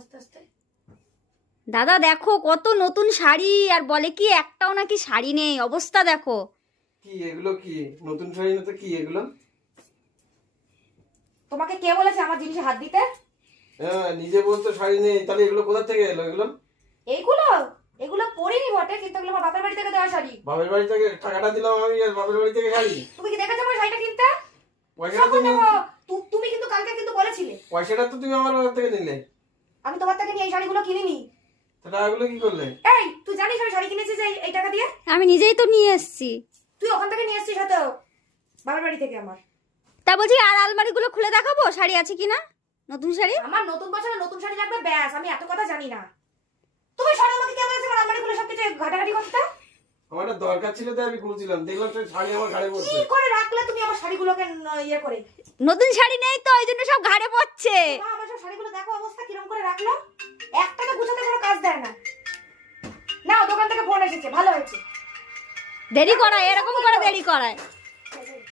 আস্তে আস্তে। দাদা দেখো কত নতুন শাড়ি, আর বলে কি একটাও নাকি শাড়ি নেই, অবস্থা দেখো। কি এগুলো? কি নতুন শাড়ি না তো? কি এগুলো? তোমাকে কে বলেছে আমার জিনিসে হাত দিতে? হ্যাঁ, নিজে বলতো শাড়ি নেই, তাহলে এগুলো কোথা থেকে এলো? এগুলো এইগুলো এগুলো পরিনি বটে, কিন্তু এগুলো আমার বাপের বাড়ি থেকে দেওয়া শাড়ি। বাপের বাড়ি থেকে টাকাটা দিলাম আমি, আর বাপের বাড়ি থেকে শাড়ি? তুমি কি দেখেছো আমার শাড়িটা কিনতে? পয়সাটা তো তুমি কিন্তু কালকে কিন্তু বলেছিলে। পয়সাটা তো তুমি আমার বাড়ি থেকে নিলে। আমি তোমার থেকে নিয়ে এই শাড়িগুলো কিনিনি। টাকাগুলো কি করলে? এই তুই জানিস আমি শাড়ি কিনেছি যে এই টাকা দিয়ে? আমি নিজেই তো নিয়ে এসেছি। তুই ওখান থেকে নিয়ে এসেছিস হয়তো, বাবার বাড়ি থেকে আমার। তা বলছি আর আলমারিগুলো খুলে দেখাবো শাড়ি আছে কিনা, নতুন শাড়ি। আমার নতুন বছরে নতুন শাড়ি লাগবে ব্যাস, আমি এত কথা জানি না। তুমি শাড়ি আমাকে কে বলেছে আমার আলমারি খুলে সবকিছু ঘাটাঘাটি করতে? আমার একটা দরকার ছিল তাই আমি খুলছিলাম, দেখলাম সেই শাড়ি আমার ঘাড়ে পড়ছে। কি করে রাখলে তুমি আমার শাড়িগুলোকে ইয়ে করে? নতুন শাড়ি নেই তো, ওই জন্য সব ঘাড়ে পড়ছে। মা আমার সব শাড়িগুলো দেখো অবস্থা কিরকম করে রাখলো, একটাকে গুছাতে কোনো কাজ দেয় না। না দোকান থেকে ফোন এসেছে, ভালো হয়েছে। দেরি করায়, এরকম করে দেরি করায়।